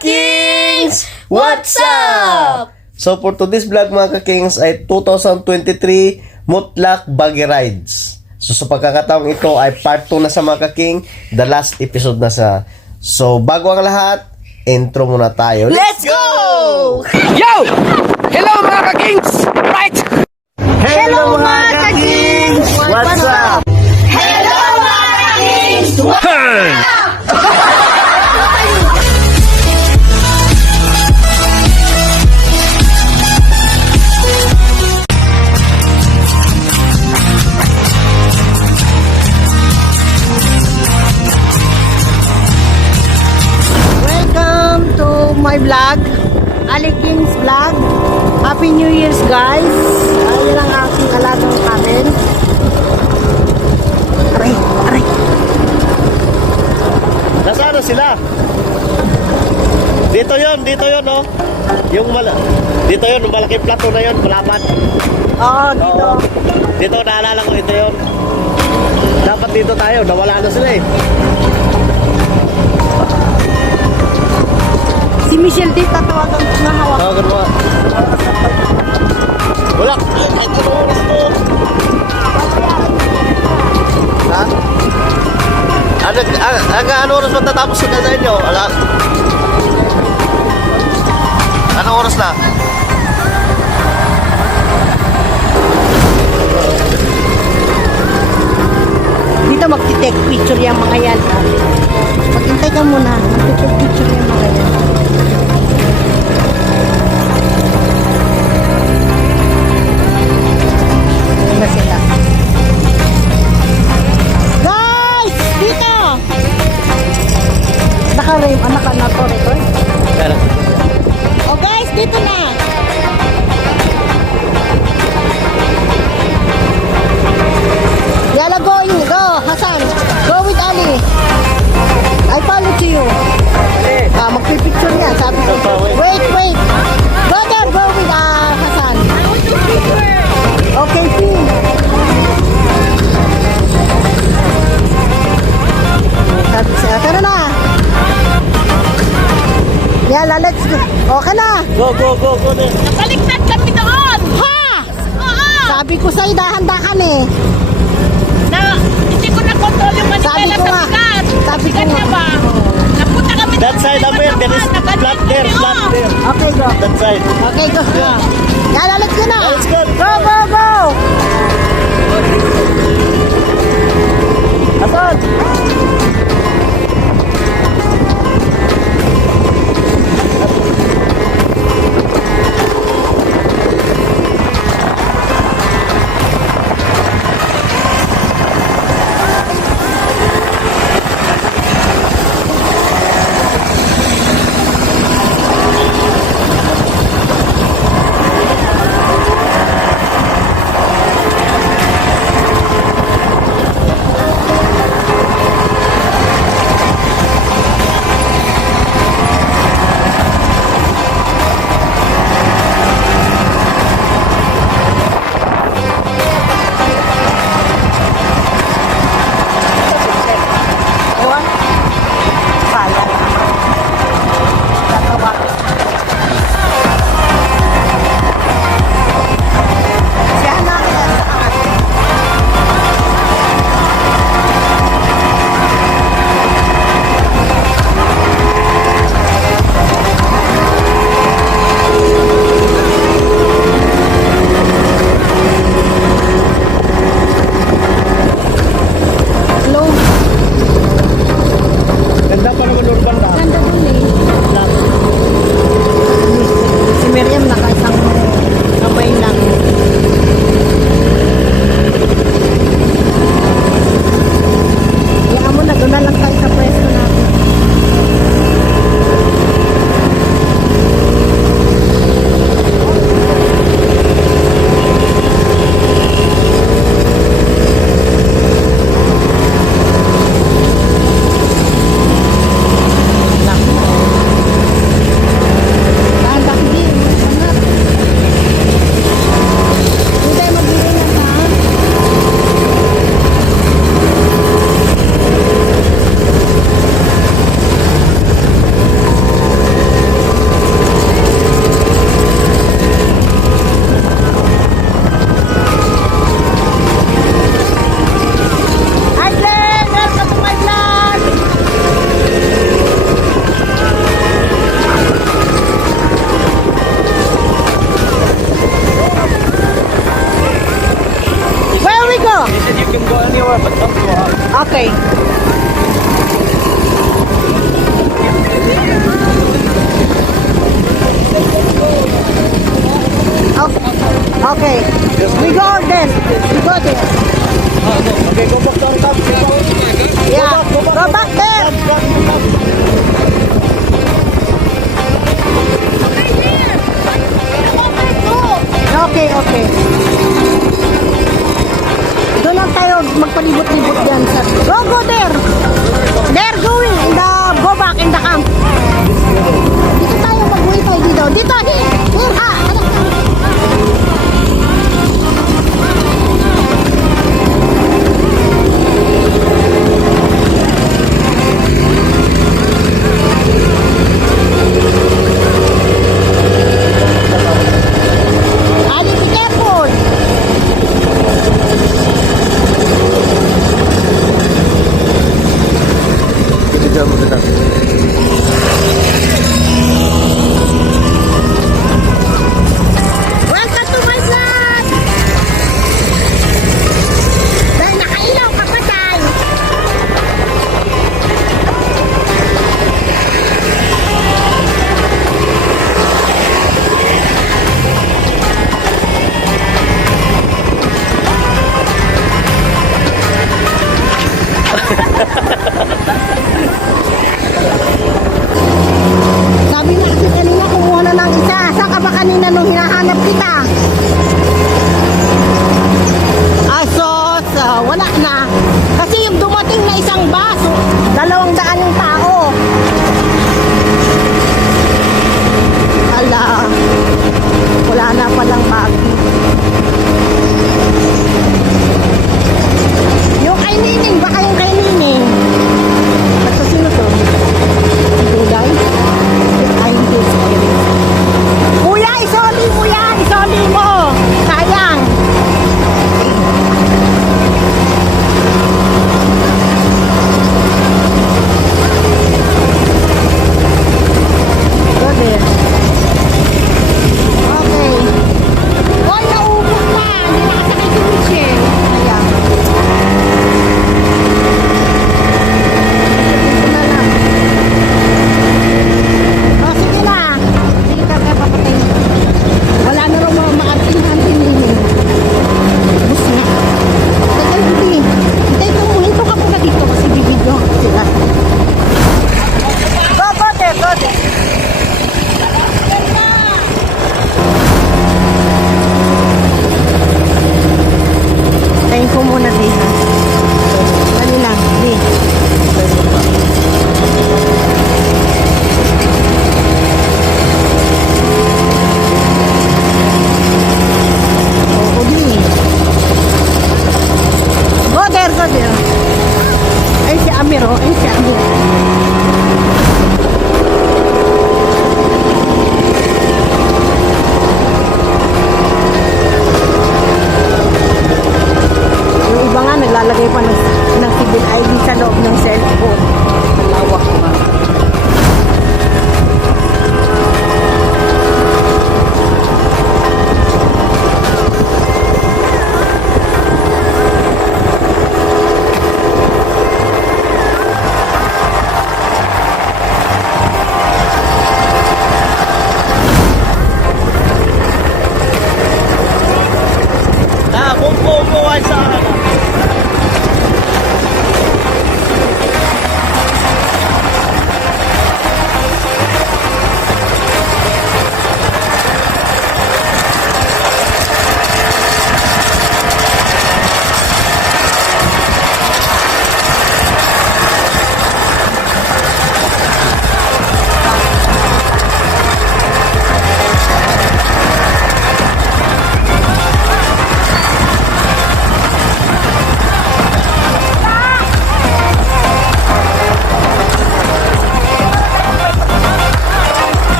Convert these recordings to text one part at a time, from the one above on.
Kings! What's up? So for today's vlog mga ka-Kings ay 2023 Mutlak Buggy Rides. So sa pagkakataong ito ay part 2 na sa mga ka-King, the last episode na sa. So bago ang lahat, intro muna tayo. Let's go! Yo! Hello mga ka-Kings! Right! Hello mga ka-Kings! What's up? Hello mga Kings! Hey! Welcome to my vlog, Ali King's vlog. Happy New Year's guys. Ayun ang aking alagang kanin. Aray, aray. Nasaan na sila? Dito yon oh. Dito yon, yung malaking plato na yon, palapan. Oo, dito. Oo. Dito, naalala ko ito yon. Dapat dito tayo, nawala na sila eh. Si Michelle dito tawagan ko na hawak. Tawagan mo. Wala. Kahit ano oras to. Ha? Ano oras matatapos na sa inyo? Anong oras na? Dito magti-take picture yung mga yan. Maghintay ka muna. Magti-take picture yung mga yan. Ayan na sila. Guys! Dito! Naka-rame. Naka-nato rito. Oh guys, dito na! Yala going. Go, Hassan. Go with Ali. I follow to you. Magpipicture niya. Sabi ko. Wait. Go there. Go with Hassan. Okay, team. Sabi siya. Tara na. Yala, let's go. Okay na. Go na. Baliktad kami doon! Ha! Oo! Sabi ko sa'yo, dahan-dahan eh. Na, hindi ko na-control yung Sabi manipela ko sa nga. bigat. Sabi ko Bigat nga. na ba? Napunta kami That side up there is flat there, flat there. Okay, go. That side. Okay, go. Yala, let's go na. Let's go. Go. Asan?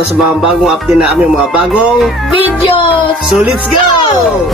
para sa mga bagong update na aming mga bagong Videos! So let's go!